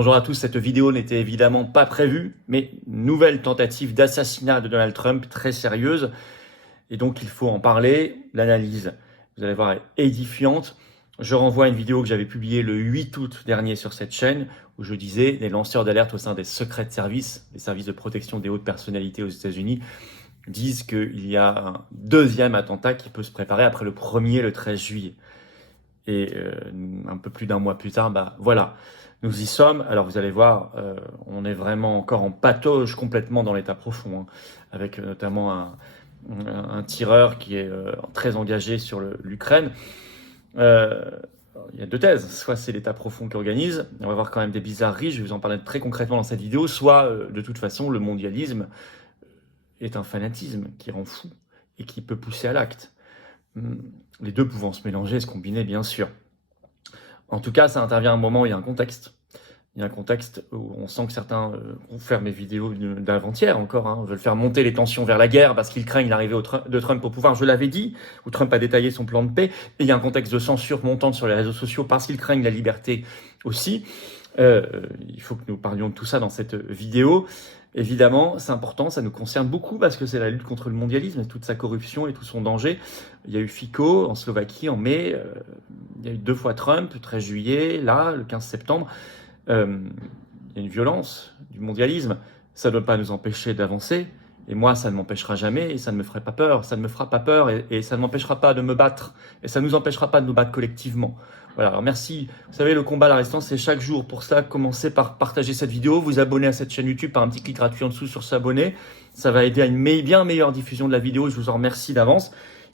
Bonjour à tous, cette vidéo n'était évidemment pas prévue, mais nouvelle tentative d'assassinat de Donald Trump très sérieuse. Et donc il faut en parler. L'analyse, vous allez voir, est édifiante. Je renvoie à une vidéo que j'avais publiée le 8 août dernier sur cette chaîne, où je disais les lanceurs d'alerte au sein des secrets de service, des services de protection des hautes personnalités aux États-Unis, disent qu'il y a un deuxième attentat qui peut se préparer après le premier, le 13 juillet. Et un peu plus d'un mois plus tard, voilà, nous y sommes. Alors vous allez voir, on est vraiment encore en patauge complètement dans l'état profond, hein, avec notamment un tireur qui est très engagé sur l'Ukraine. Il y a deux thèses, soit c'est l'état profond qui organise, on va voir quand même des bizarreries, je vais vous en parler très concrètement dans cette vidéo, soit de toute façon le mondialisme est un fanatisme qui rend fou et qui peut pousser à l'acte. Les deux pouvant se mélanger et se combiner, bien sûr. En tout cas, ça intervient à un moment où il y a un contexte. Il y a un contexte où on sent que certains vont faire mes vidéos d'avant-hier encore, hein, veulent faire monter les tensions vers la guerre parce qu'ils craignent l'arrivée de Trump au pouvoir. Je l'avais dit, où Trump a détaillé son plan de paix. Et il y a un contexte de censure montante sur les réseaux sociaux parce qu'ils craignent la liberté aussi. Il faut que nous parlions de tout ça dans cette vidéo. Évidemment, c'est important, ça nous concerne beaucoup parce que c'est la lutte contre le mondialisme et toute sa corruption et tout son danger. Il y a eu Fico en Slovaquie en mai, il y a eu 2 fois Trump, le 13 juillet, là, le 15 septembre. Il y a une violence du mondialisme, ça ne doit pas nous empêcher d'avancer. Et moi, ça ne m'empêchera jamais et ça ne me ferait pas peur, ça ne me fera pas peur et ça ne m'empêchera pas de me battre et ça ne nous empêchera pas de nous battre collectivement. Voilà, alors merci. Vous savez, le combat à la résistance, c'est chaque jour. Pour ça, commencez par partager cette vidéo, vous abonner à cette chaîne YouTube par un petit clic gratuit en dessous sur s'abonner. Ça va aider à une bien meilleure diffusion de la vidéo et je vous en remercie d'avance.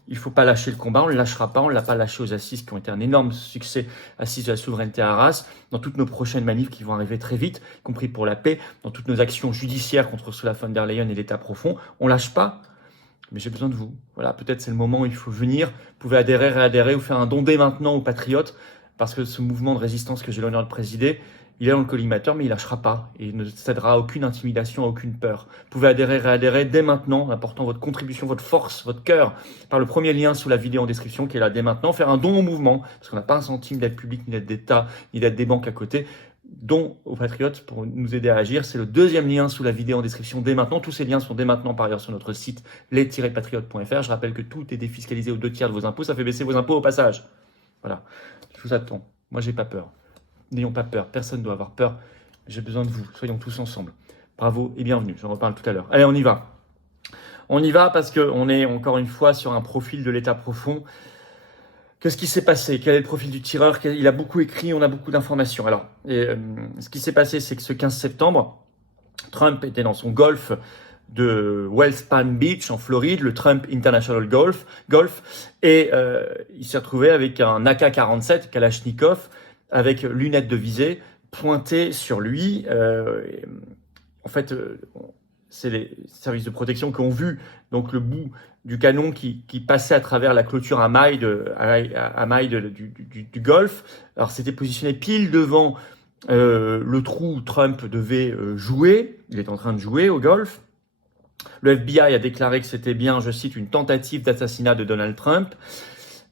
Il ne faut pas lâcher le combat, on ne le lâchera pas, on ne l'a pas lâché aux assises qui ont été un énorme succès, assises de la souveraineté à Arras, dans toutes nos prochaines manifs qui vont arriver très vite, y compris pour la paix, dans toutes nos actions judiciaires contre Ursula von der Leyen et l'État profond. On ne lâche pas, mais j'ai besoin de vous. Voilà, peut-être c'est le moment où il faut venir. Vous pouvez adhérer, réadhérer ou faire un don dès maintenant aux patriotes, parce que ce mouvement de résistance que j'ai l'honneur de présider, il est dans le collimateur, mais il lâchera pas et il ne cédera à aucune intimidation, à aucune peur. Vous pouvez adhérer, réadhérer dès maintenant, en apportant votre contribution, votre force, votre cœur, par le premier lien sous la vidéo en description qui est là dès maintenant. Faire un don au mouvement, parce qu'on n'a pas un centime d'aide publique, ni d'aide d'État, ni d'aide des banques à côté. Don aux patriotes pour nous aider à agir. C'est le deuxième lien sous la vidéo en description dès maintenant. Tous ces liens sont dès maintenant par ailleurs sur notre site les-patriotes.fr. Je rappelle que tout est défiscalisé aux 2/3 de vos impôts. Ça fait baisser vos impôts au passage. Voilà, je vous attends. Moi, j'ai pas peur. N'ayons pas peur, personne ne doit avoir peur. J'ai besoin de vous, soyons tous ensemble. Bravo et bienvenue, j'en reparle tout à l'heure. Allez, on y va. On y va parce qu'on est encore une fois sur un profil de l'état profond. Qu'est-ce qui s'est passé? Quel est le profil du tireur? Il a beaucoup écrit, on a beaucoup d'informations. Alors, ce qui s'est passé, c'est que ce 15 septembre, Trump était dans son golf de West Palm Beach en Floride, le Trump International Golf, et il s'est retrouvé avec un AK-47 Kalachnikov avec lunettes de visée pointées sur lui. En fait, c'est les services de protection qui ont vu donc le bout du canon qui passait à travers la clôture à maille du golf. Alors, c'était positionné pile devant le trou où Trump devait jouer. Il est en train de jouer au golf. Le FBI a déclaré que c'était bien, je cite, une tentative d'assassinat de Donald Trump.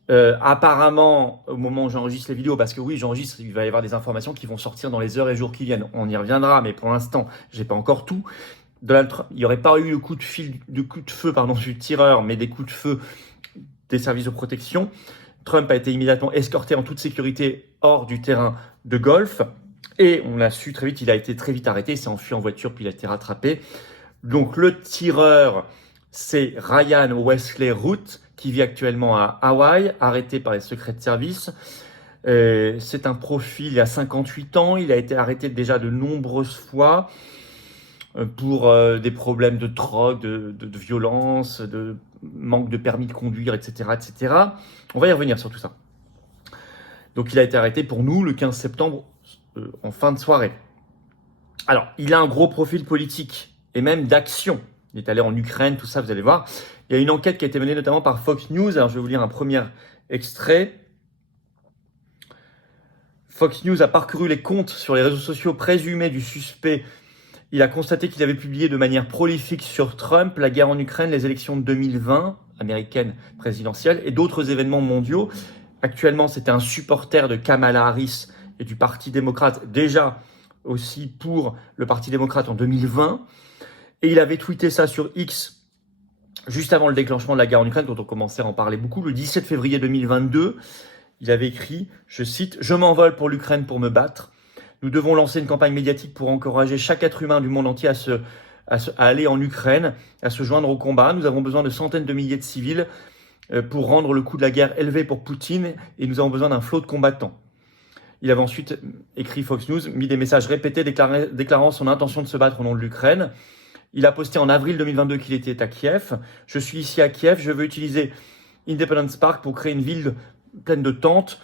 Apparemment, au moment où j'enregistre les vidéos, parce que oui, j'enregistre, il va y avoir des informations qui vont sortir dans les heures et jours qui viennent. On y reviendra, mais pour l'instant, j'ai pas encore tout. Donald Trump, il n'y aurait pas eu le coup de feu, du tireur, mais des coups de feu des services de protection. Trump a été immédiatement escorté en toute sécurité hors du terrain de golf. Et on l'a su très vite, il a été très vite arrêté, il s'est enfui en voiture, puis il a été rattrapé. Donc le tireur, c'est Ryan Wesley Root, qui vit actuellement à Hawaï, arrêté par les secrets de service. C'est un profil, il a 58 ans, il a été arrêté déjà de nombreuses fois pour des problèmes de drogue, de violence, de manque de permis de conduire, etc., etc. On va y revenir sur tout ça. Donc il a été arrêté pour nous le 15 septembre en fin de soirée. Alors, il a un gros profil politique et même d'action. Il est allé en Ukraine, tout ça, vous allez voir. Il y a une enquête qui a été menée notamment par Fox News. Alors, je vais vous lire un premier extrait. Fox News a parcouru les comptes sur les réseaux sociaux présumés du suspect. Il a constaté qu'il avait publié de manière prolifique sur Trump, la guerre en Ukraine, les élections de 2020, américaines présidentielles, et d'autres événements mondiaux. Actuellement, c'était un supporter de Kamala Harris et du Parti démocrate, déjà aussi pour le Parti démocrate en 2020. Et il avait tweeté ça sur X juste avant le déclenchement de la guerre en Ukraine, dont on commençait à en parler beaucoup. Le 17 février 2022, il avait écrit, je cite, « Je m'envole pour l'Ukraine pour me battre. Nous devons lancer une campagne médiatique pour encourager chaque être humain du monde entier à aller en Ukraine, à se joindre au combat. Nous avons besoin de centaines de milliers de civils pour rendre le coût de la guerre élevé pour Poutine et nous avons besoin d'un flot de combattants. » Il avait ensuite écrit Fox News, mis des messages répétés déclarant son intention de se battre au nom de l'Ukraine. Il a posté en avril 2022 qu'il était à Kiev. « Je suis ici à Kiev, je veux utiliser Independence Park pour créer une ville pleine de tentes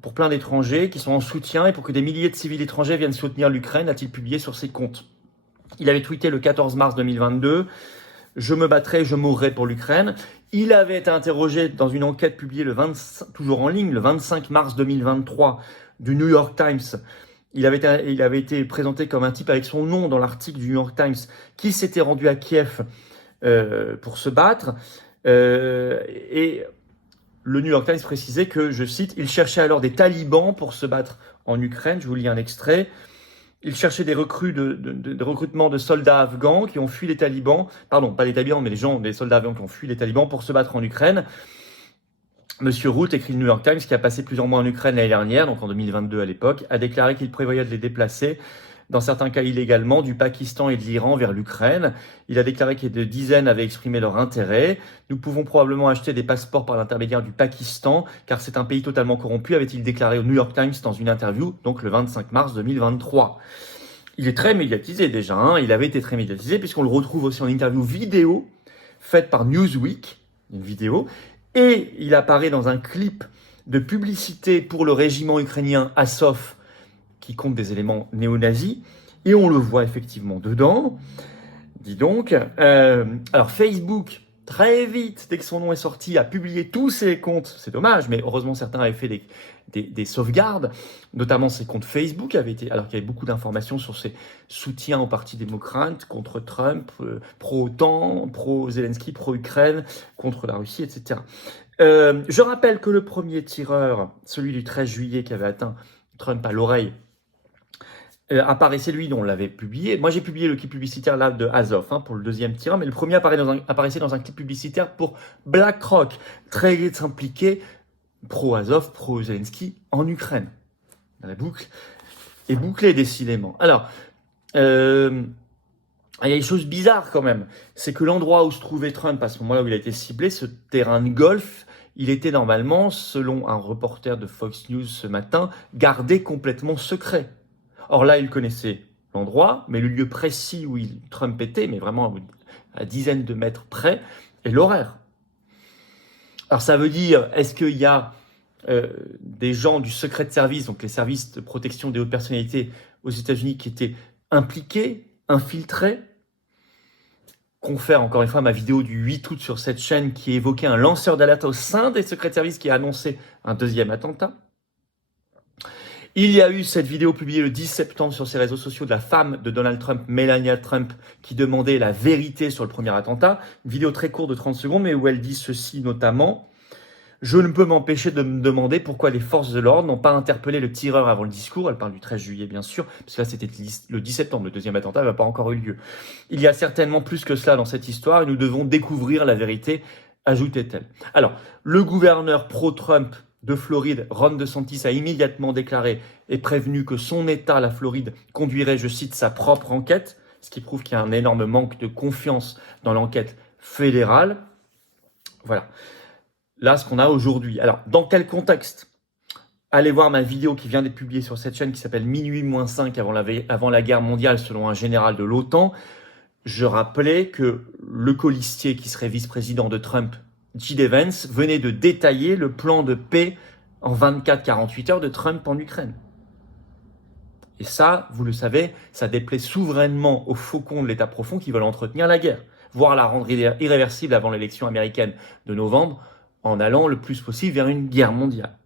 pour plein d'étrangers qui sont en soutien et pour que des milliers de civils étrangers viennent soutenir l'Ukraine », a-t-il publié sur ses comptes. Il avait tweeté le 14 mars 2022 « Je me battrai, je mourrai pour l'Ukraine ». Il avait été interrogé dans une enquête publiée toujours en ligne, le 25 mars 2023 du New York Times. Il avait été présenté comme un type avec son nom dans l'article du New York Times qui s'était rendu à Kiev pour se battre. Et le New York Times précisait que, je cite, « Il cherchait alors des talibans pour se battre en Ukraine ». Je vous lis un extrait. Il cherchait des recrutements de soldats afghans qui ont fui les talibans. Pardon, pas les talibans, mais des soldats afghans qui ont fui les talibans pour se battre en Ukraine. Monsieur Root, écrit le New York Times, qui a passé plusieurs mois en Ukraine l'année dernière, donc en 2022 à l'époque, a déclaré qu'il prévoyait de les déplacer, dans certains cas illégalement, du Pakistan et de l'Iran vers l'Ukraine. Il a déclaré que des dizaines avaient exprimé leur intérêt. Nous pouvons probablement acheter des passeports par l'intermédiaire du Pakistan, car c'est un pays totalement corrompu, avait-il déclaré au New York Times dans une interview, donc le 25 mars 2023. Il est très médiatisé déjà, hein. Il avait été très médiatisé, puisqu'on le retrouve aussi en interview vidéo, faite par Newsweek, une vidéo, et il apparaît dans un clip de publicité pour le régiment ukrainien Azov, qui compte des éléments néo-nazis, et on le voit effectivement dedans. Dis donc. Alors Facebook, très vite, dès que son nom est sorti, a publié tous ses comptes. C'est dommage, mais heureusement certains avaient fait des sauvegardes, notamment ses comptes Facebook, alors qu'il y avait beaucoup d'informations sur ses soutiens au Parti démocrate, contre Trump, pro-OTAN, pro-Zelensky, pro-Ukraine, contre la Russie, etc. Je rappelle que le premier tireur, celui du 13 juillet qui avait atteint Trump à l'oreille, apparaissait lui, dont on l'avait publié. Moi, j'ai publié le clip publicitaire là de Azov pour le deuxième tireur, mais le premier apparaissait dans un clip publicitaire pour BlackRock, très impliqué pro-Azov, pro-Zelensky en Ukraine. La boucle est bouclée décidément. Alors, il y a des choses bizarres quand même. C'est que l'endroit où se trouvait Trump à ce moment-là où il a été ciblé, ce terrain de golf, il était normalement, selon un reporter de Fox News ce matin, gardé complètement secret. Or là, il connaissait l'endroit, mais le lieu précis où Trump était, mais vraiment à dizaines de mètres près, et l'horaire. Alors ça veut dire, est-ce qu'il y a des gens du secret de service, donc les services de protection des hautes personnalités aux États-Unis qui étaient impliqués, infiltrés? Confère encore une fois ma vidéo du 8 août sur cette chaîne qui évoquait un lanceur d'alerte au sein des secrets de service qui a annoncé un deuxième attentat. Il y a eu cette vidéo publiée le 10 septembre sur ses réseaux sociaux de la femme de Donald Trump, Melania Trump, qui demandait la vérité sur le premier attentat. Une vidéo très courte de 30 secondes, mais où elle dit ceci notamment. « Je ne peux m'empêcher de me demander pourquoi les forces de l'ordre n'ont pas interpellé le tireur avant le discours. » Elle parle du 13 juillet, bien sûr, parce que là, c'était le 10 septembre. Le deuxième attentat n'a pas encore eu lieu. « Il y a certainement plus que cela dans cette histoire et nous devons découvrir la vérité, » ajoutait-elle. Alors, le gouverneur pro-Trump de Floride, Ron DeSantis, a immédiatement déclaré et prévenu que son État, la Floride, conduirait, je cite, sa propre enquête, ce qui prouve qu'il y a un énorme manque de confiance dans l'enquête fédérale. Voilà. Là, ce qu'on a aujourd'hui. Alors, dans quel contexte? Allez voir ma vidéo qui vient d'être publiée sur cette chaîne qui s'appelle Minuit-5 avant la guerre mondiale selon un général de l'OTAN. Je rappelais que le colistier qui serait vice-président de Trump, J.D. Vance, venait de détailler le plan de paix en 24-48 heures de Trump en Ukraine. Et ça, vous le savez, ça déplaît souverainement aux faucons de l'État profond qui veulent entretenir la guerre, voire la rendre irréversible avant l'élection américaine de novembre, en allant le plus possible vers une guerre mondiale.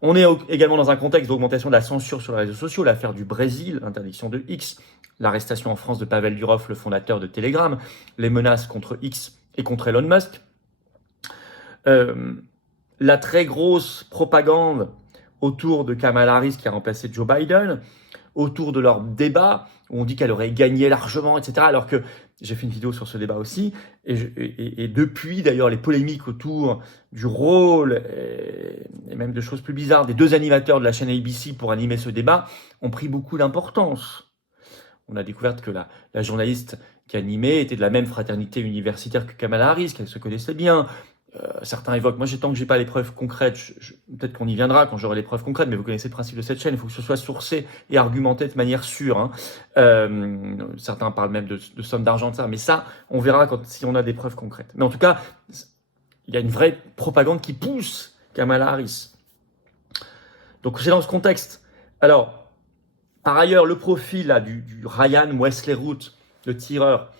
On est également dans un contexte d'augmentation de la censure sur les réseaux sociaux, l'affaire du Brésil, l'interdiction de X, l'arrestation en France de Pavel Durov, le fondateur de Telegram, les menaces contre X et contre Elon Musk, la très grosse propagande autour de Kamala Harris qui a remplacé Joe Biden, autour de leur débat, où on dit qu'elle aurait gagné largement, etc. Alors que j'ai fait une vidéo sur ce débat aussi, et depuis d'ailleurs les polémiques autour du rôle, et même de choses plus bizarres, des deux animateurs de la chaîne ABC pour animer ce débat, ont pris beaucoup d'importance. On a découvert que la journaliste qui animait était de la même fraternité universitaire que Kamala Harris, qu'elle se connaissait bien. Certains évoquent, moi tant que j'ai pas les preuves concrètes, peut-être qu'on y viendra quand j'aurai les preuves concrètes, mais vous connaissez le principe de cette chaîne, il faut que ce soit sourcé et argumenté de manière sûre. Hein. Certains parlent même de sommes d'argent de ça, mais ça, on verra si on a des preuves concrètes. Mais en tout cas, il y a une vraie propagande qui pousse Kamala Harris. Donc c'est dans ce contexte. Alors, par ailleurs, le profil là, du Ryan Wesley Root, le tireur,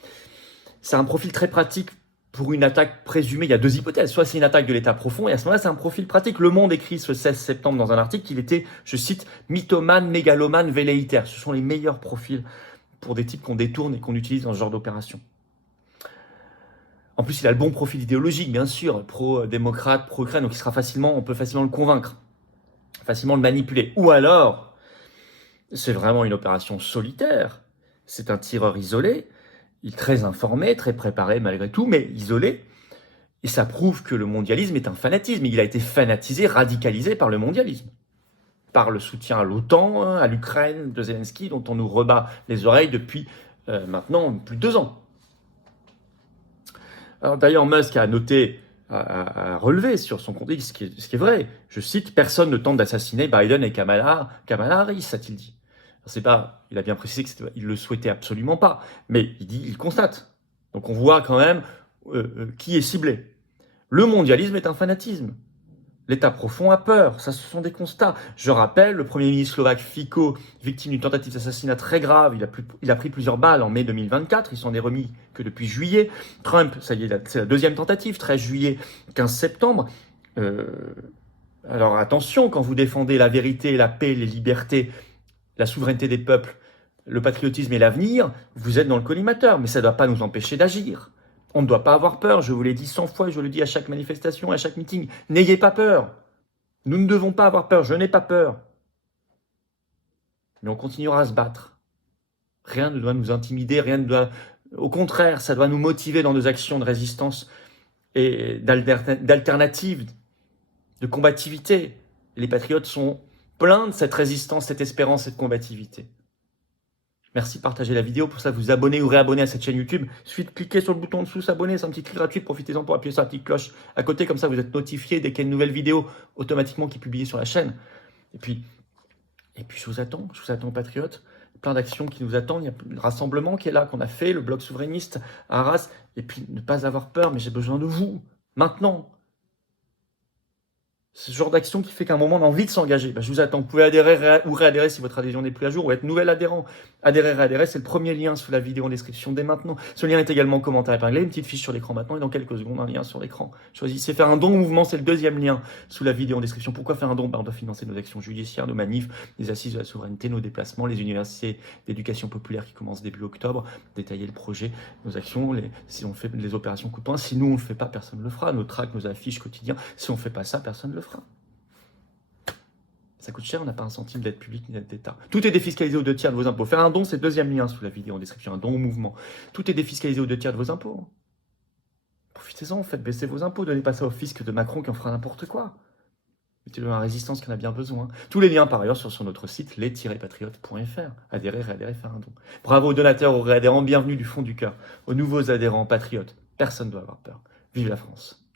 c'est un profil très pratique pour une attaque présumée. Il y a deux hypothèses. Soit c'est une attaque de l'État profond, et à ce moment-là, c'est un profil pratique. Le Monde écrit ce 16 septembre dans un article qu'il était, je cite, mythomane, mégalomane, velléitaire. Ce sont les meilleurs profils pour des types qu'on détourne et qu'on utilise dans ce genre d'opération. En plus, il a le bon profil idéologique, bien sûr, pro-démocrate, pro-Ukraine, donc on peut facilement le convaincre, facilement le manipuler. Ou alors, c'est vraiment une opération solitaire. C'est un tireur isolé. Il est très informé, très préparé malgré tout, mais isolé. Et ça prouve que le mondialisme est un fanatisme. Il a été fanatisé, radicalisé par le mondialisme. Par le soutien à l'OTAN, à l'Ukraine, de Zelensky, dont on nous rebat les oreilles depuis maintenant plus de 2 ans. Alors d'ailleurs, Musk a noté, a relevé sur son compte X, ce qui est vrai. Je cite, « Personne ne tente d'assassiner Biden et Kamala Harris », a-t-il dit. Il a bien précisé qu'il ne le souhaitait absolument pas, mais il constate. Donc on voit quand même qui est ciblé. Le mondialisme est un fanatisme. L'État profond a peur, ça ce sont des constats. Je rappelle, le Premier ministre slovaque Fico, victime d'une tentative d'assassinat très grave, il a pris plusieurs balles en mai 2024, il s'en est remis que depuis juillet. Trump, ça y est, c'est la deuxième tentative, 13 juillet, 15 septembre. Alors attention, quand vous défendez la vérité, la paix, les libertés, la souveraineté des peuples, le patriotisme et l'avenir, vous êtes dans le collimateur, mais ça ne doit pas nous empêcher d'agir. On ne doit pas avoir peur, je vous l'ai dit 100 fois, je le dis à chaque manifestation, à chaque meeting. N'ayez pas peur. Nous ne devons pas avoir peur, je n'ai pas peur. Mais on continuera à se battre. Rien ne doit nous intimider, rien ne doit... Au contraire, ça doit nous motiver dans nos actions de résistance et d'alternatives, de combativité. Les patriotes sont pleins de cette résistance, cette espérance, cette combativité. Merci de partager la vidéo. Pour ça, vous abonner ou réabonner à cette chaîne YouTube. Il suffit de cliquer sur le bouton en dessous, s'abonner. C'est un petit clic gratuit. Profitez-en pour appuyer sur la petite cloche à côté. Comme ça, vous êtes notifié dès qu'il y a une nouvelle vidéo automatiquement qui est publiée sur la chaîne. Et puis je vous attends, patriotes. Plein d'actions qui nous attendent. Il y a le rassemblement qui est là, qu'on a fait, le bloc souverainiste à Arras. Et puis, ne pas avoir peur, mais j'ai besoin de vous, maintenant. C'est ce genre d'action qui fait qu'à un moment, on a envie de s'engager. Je vous attends. Vous pouvez adhérer ou réadhérer si votre adhésion n'est plus à jour ou être nouvel adhérent. Adhérer, réadhérer, c'est le premier lien sous la vidéo en description dès maintenant. Ce lien est également en commentaire épinglé, une petite fiche sur l'écran maintenant et dans quelques secondes, un lien sur l'écran. Choisissez faire un don au mouvement, c'est le deuxième lien sous la vidéo en description. Pourquoi faire un don? On doit financer nos actions judiciaires, nos manifs, les assises de la souveraineté, nos déplacements, les universités d'éducation populaire qui commencent début octobre, détailler le projet, nos actions, si on fait les opérations coup de poing. Si nous, on ne le fait pas, personne ne le fera. Nos tracts, nos affiches quotidiens, si on ne fait pas ça, personne ne le fera. Ça coûte cher, on n'a pas un centime d'aide publique ni d'aide d'État. Tout est défiscalisé aux 2 tiers de vos impôts. Faire un don, c'est le deuxième lien sous la vidéo en description, un don au mouvement. Tout est défiscalisé aux 2 tiers de vos impôts. Profitez-en, faites baisser vos impôts, donnez pas ça au fisc de Macron qui en fera n'importe quoi. Mettez-le dans la résistance qui en a bien besoin. Tous les liens par ailleurs sont sur notre site les-patriotes.fr. Adhérer, réadhérer, faire un don. Bravo aux donateurs, aux réadhérents, bienvenue du fond du cœur. Aux nouveaux adhérents patriotes. Personne ne doit avoir peur. Vive la France.